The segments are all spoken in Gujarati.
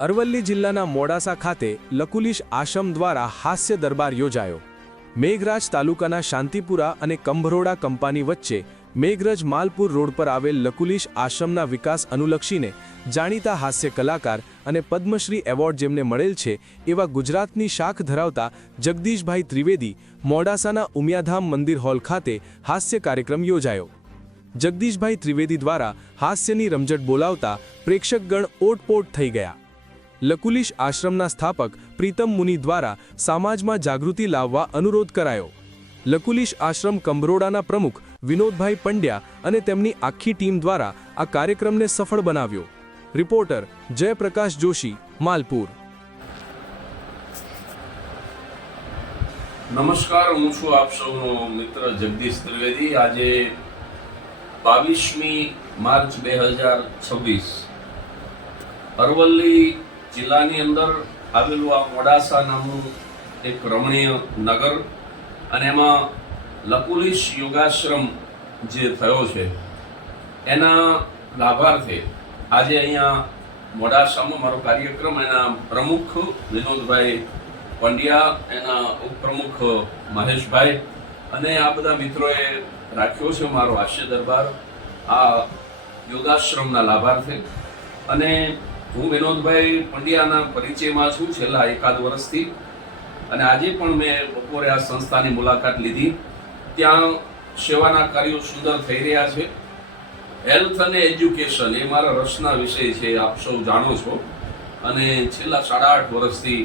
અરવલ્લી જિલ્લાના મોડાસા ખાતે લકુલિશ આશ્રમ દ્વારા હાસ્ય દરબાર યોજાયો। મેઘરજ તાલુકાના શાંતિપુરા અને કંભરોડા કંપાની વચ્ચે મેઘરજ માલપુર રોડ પર આવેલ લકુલિશ આશ્રમના વિકાસ અનુલક્ષીને જાણીતા હાસ્ય કલાકાર અને પદ્મશ્રી એવોર્ડ જેમને મળેલ છે એવા ગુજરાતની શાખ ધરાવતા જગદીશભાઈ ત્રિવેદી મોડાસાના ઉમિયાધામ મંદિર હોલ ખાતે હાસ્ય કાર્યક્રમ યોજાયો। જગદીશભાઈ ત્રિવેદી દ્વારા હાસ્યની રમઝટ બોલાવતા પ્રેક્ષકગણ ઓટપોટ થઈ ગયા। લકુલિશ આશ્રમના સ્થાપક પ્રીતમ મુનિ દ્વારા સમાજમાં જાગૃતિ લાવવા અનુરોધ કરાયો। લકુલિશ આશ્રમ કંભરોડાના પ્રમુખ વિનોદભાઈ પંડ્યા અને તેમની આખી ટીમ દ્વારા આ કાર્યક્રમને સફળ બનાવ્યો। રિપોર્ટર જયપ્રકાશ જોશી, માલપુર। નમસ્કાર, હું છું આપ સૌનો મિત્ર જગદીશ ત્રિવેદી। આજે 22મી માર્ચ 2026 અરવલ્લી જિલ્લાની અંદર આવેલું આ મોડાસા નામનું એક રમણીય નગર અને એમાં લકુલિશ યોગાશ્રમ જે થયો છે એના લાભાર્થે આજે અહીંયા મોડાસામાં મારો કાર્યક્રમ એના પ્રમુખ વિનોદભાઈ પંડ્યા, એના ઉપપ્રમુખ મહેશભાઈ અને આ બધા મિત્રોએ રાખ્યો છે મારો હાસ્ય દરબાર આ યોગાશ્રમના લાભાર્થે। અને હું વિનોદભાઈ પંડ્યાના પરિચયમાં છું છેલ્લા 1 વર્ષથી, અને આજે પણ મેં બપોરે આ સંસ્થાની મુલાકાત લીધી। ત્યાં સેવાના કાર્યો સુંદર થઈ રહ્યા છે। હેલ્થ અને એજ્યુકેશન એ મારા રસના વિષય છે, આપ સૌ જાણો છો, અને છેલ્લા 8.5 વર્ષથી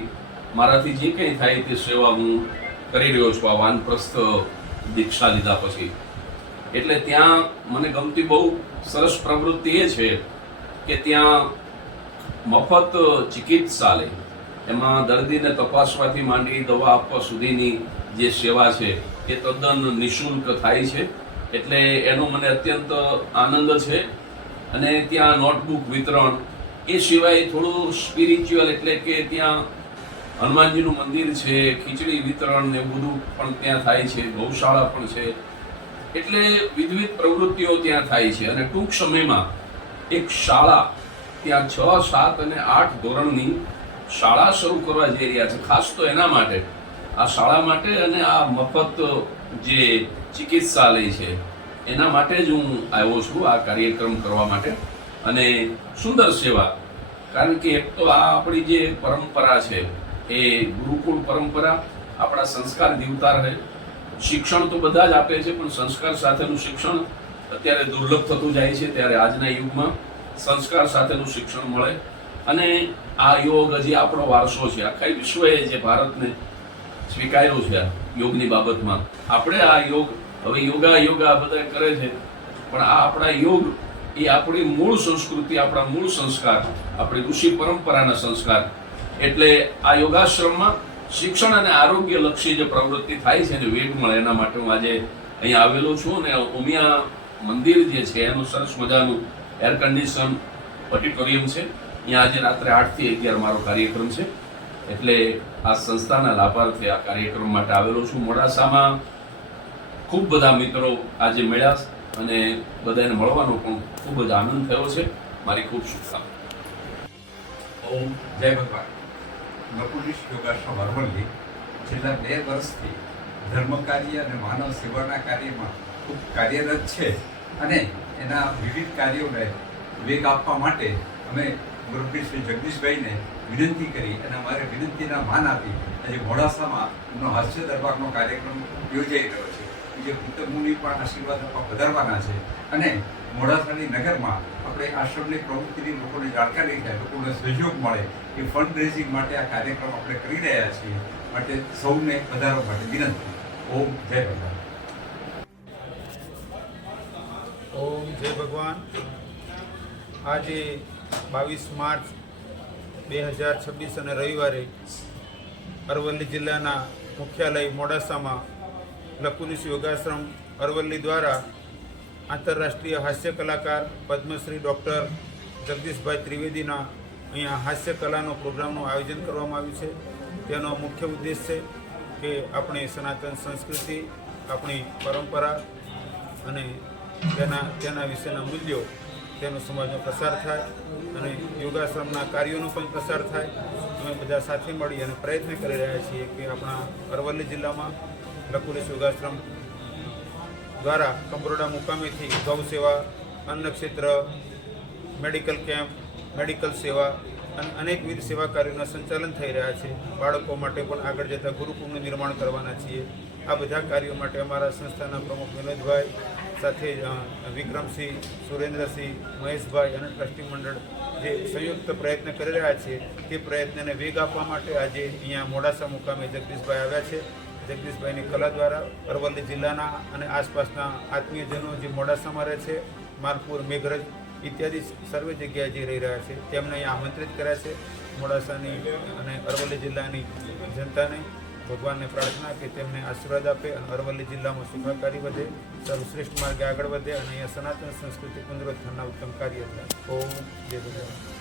મારાથી જે કંઈ થાય તે સેવા હું કરી રહ્યો છું આ વાનપ્રસ્થ દીક્ષા લીધા પછી। એટલે ત્યાં મને ગમતી બહુ સરસ પ્રવૃત્તિ એ છે કે ત્યાં મફત ચિકિત્સાલય, એમાં દર્દીને તપાસવાથી માંડી દવા આપવા સુધીની જે સેવા છે એ તદ્દન નિઃશુલ્ક થાય છે। એટલે એનો મને અત્યંત આનંદ છે। અને ત્યાં નોટબુક વિતરણ, એ સિવાય થોડું સ્પિરિચ્યુઅલ, એટલે કે ત્યાં હનુમાનજીનું મંદિર છે, ખીચડી વિતરણ ને બધું પણ ત્યાં થાય છે, ગૌશાળા પણ છે। એટલે વિવિધ પ્રવૃત્તિઓ ત્યાં થાય છે। અને ટૂંક સમયમાં એક શાળા, ત્યાં 6, 7 અને 8 ધોરણની શાળા શરૂ કરવા જઈ રહ્યા છે, ખાસ તો એના માટે, આ શાળા માટે અને આ મફત જે ચિકિત્સાલય છે એના માટે જ હું આવ્યો છું આ કાર્યક્રમ કરવા માટે। અને સુંદર સેવા, કારણ કે એક તો આ આપણી જે પરંપરા છે એ ગુરુકુળ પરંપરા, આપણા સંસ્કાર જીવતા રહે। શિક્ષણ તો બધા જ આપે છે, પણ સંસ્કાર સાથેનું શિક્ષણ અત્યારે દુર્લભ થતું જાય છે, ત્યારે આજના યુગમાં સંસ્કાર સાથેનું શિક્ષણ મળે। અને આ યોગ હજી આપણો વારસો છે, આખા વિશ્વએ જે ભારતને સ્વીકાર્યો છે યોગની બાબતમાં। આપણે આ યોગ, હવે યોગા બધા કરે છે, પણ આ આપણા યોગ એ આપણી મૂળ સંસ્કૃતિ, આપણા મૂળ સંસ્કાર, આપણી ઋષિ પરંપરાના સંસ્કાર। એટલે આ યોગાશ્રમમાં શિક્ષણ અને આરોગ્ય લક્ષી જે પ્રવૃત્તિ થાય છે એને વેગ મળે, એના માટે હું આજે અહીંયા આવેલો છું। અને ઉમિયા મંદિર જે છે એનું સરસ મજાનું એર કન્ડિશન ઓડિટોરિયમ છે, અહીંયા આજે રાત્રે 8 થી 11 મારો કાર્યક્રમ છે। એટલે આ સંસ્થાના લાભાર્થે આ કાર્યક્રમ માટે આવેલો છું। મોડાસામાં ખૂબ બધા મિત્રો આજે મળ્યા અને બધાને મળવાનો પણ ખૂબ જ આનંદ થયો છે। મારી ખૂબ શુભકામના। ઓમ જય ભગવાન। લકુલિશ યોગાશ્રમ અરવલ્લી છેલ્લા 2 વર્ષથી ધર્મ કાર્ય અને માનવ સેવાના કાર્યમાં ખૂબ કાર્યરત છે, અને એના વિવિધ કાર્યોને વેગ આપવા માટે અમે મુરબ્બી શ્રી જગદીશભાઈને વિનંતી કરી અને અમારે વિનંતીના માન આપી આજે મોડાસામાં એમનો હાસ્ય દરબારનો કાર્યક્રમ યોજાઈ રહ્યો છે। જે પ્રીતમ મુનિ પણ આશીર્વાદ આપવા પધારવાના છે, અને મોડાસાની નગરમાં આપણે આશ્રમની પ્રવૃત્તિની લોકોને જાણકારી થાય, લોકોને સહયોગ મળે એ ફંડ રેઝિંગ માટે આ કાર્યક્રમ આપણે કરી રહ્યા છીએ, માટે સૌને પધારવા માટે વિનંતી। ઓમ જય ભગવાન। ઓમ જય ભગવાન। આજે 22 માર્ચ 2026 અને રવિવારે અરવલ્લી જિલ્લાના મુખ્યાલય મોડાસામાં લકુલિશ યોગાશ્રમ અરવલ્લી દ્વારા આંતરરાષ્ટ્રીય હાસ્ય કલાકાર પદ્મશ્રી ડૉક્ટર જગદીશભાઈ ત્રિવેદીના અહીંયા હાસ્ય કલાનો પ્રોગ્રામનું આયોજન કરવામાં આવ્યું છે। તેનો મુખ્ય ઉદ્દેશ છે કે આપણી સનાતન સંસ્કૃતિ, આપણી પરંપરા અને તેના વિશેના મૂલ્યો તેનો સમાજનો પ્રસાર થાય અને યોગાશ્રમના કાર્યોનો પણ પ્રસાર થાય. અમે બધા સાથે મળી અને પ્રયત્ન કરી રહ્યા છીએ કે આપણા અરવલ્લી જિલ્લામાં લકુલિશ યોગાશ્રમ દ્વારા કંબરોડા મુકામેથી ગૌ સેવા, અન્ન ક્ષેત્ર, મેડિકલ કેમ્પ, મેડિકલ સેવા અને અનેકવિધ સેવા કાર્યોના સંચાલન થઈ રહ્યા છે. બાળકો માટે પણ આગળ જતાં ગુરુકુળનું નિર્માણ કરવાના છીએ. આ બધા કાર્યો માટે અમારા સંસ્થાના પ્રમુખ વિનોદભાઈ સાથે વિક્રમસિંહ, સુરેન્દ્રસિંહ, મહેશભાઈ અને ટ્રસ્ટી મંડળ જે સંયુક્ત પ્રયત્ન કરી રહ્યા છે તે પ્રયત્નને વેગ આપવા માટે આજે અહીંયા મોડાસા મુકામે જગદીશભાઈ આવ્યા છે. જગદીશભાઈની કલા દ્વારા અરવલ્લી જિલ્લાના અને આસપાસના આત્મીયજનો જે મોડાસામાં રહે છે, માલપુર, મેઘરજ ઇત્યાદિ સર્વે જગ્યાએ જે રહી રહ્યા છે તેમને અહીંયા આમંત્રિત કર્યા છે. મોડાસાની અને અરવલ્લી જિલ્લાની જનતાને ભગવાનને પ્રાર્થના કે તેમને આશીર્વાદ આપે અને અરવલ્લી જિલ્લામાં સુખાકારી વધે, સર્વશ્રેષ્ઠ માર્ગે આગળ વધે અને અહીંયા સનાતન સંસ્કૃતિ પુનરુત્થાનના ઉત્તમ કાર્ય થાય. ઓમ જય ભગવાન.